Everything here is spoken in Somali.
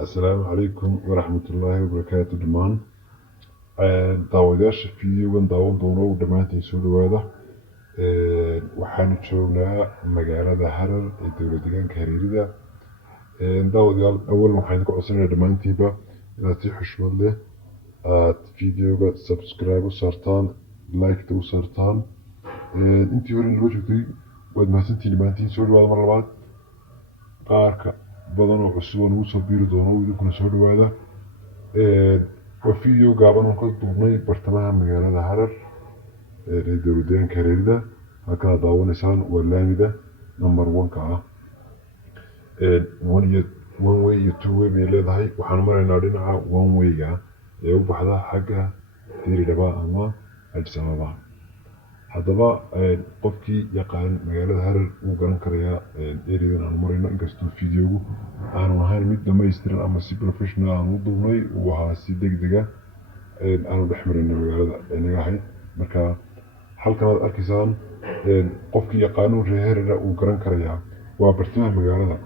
السلام عليكم ورحمة الله وبركاته دمان داوداش فيديوغان داون دونو دمانتين سو dhawaada waxaanu joognaa magaalada Harar ee dowlad deegaanka Hareerida daawadayaal awal waxaan ku codsanayaa dhammaantiinba inaad si xushmad leh aad fiidiyowga subscribe u saartaan like u saartaan intii hore nala joogtay waad mahadsantihiin dhammaantiin soo dhawaada mar labaad qaarka badan oo cusub oo nagu soo biiri doono idinkuna soo dhawaada waa video gaaban oo ka duubnay bartamaha magaalada Harar ee dowlad deegaanka Hareerida halkaa daawanaysaan waa laamida number 1 ka ah one way iyo two way bay leedahay waxaan maraynaa dhinaca one way-ga ee u baxda xagga Diridhaba ama Addis Ababa haddaba qofkii yaqaan magaalada Harar uu garan karayaa eriyadan aan marayno inkastoo videogu aanu ahayn mid dhammaystiran ama si professional aan u duubnay uu ahaa si degdeg ah aanu dhex marayno magaalada inaga ahayd marka halkan aad arkaysaan qofkii yaqaano reer Harar uu garan karayaa waa bartamaha magaalada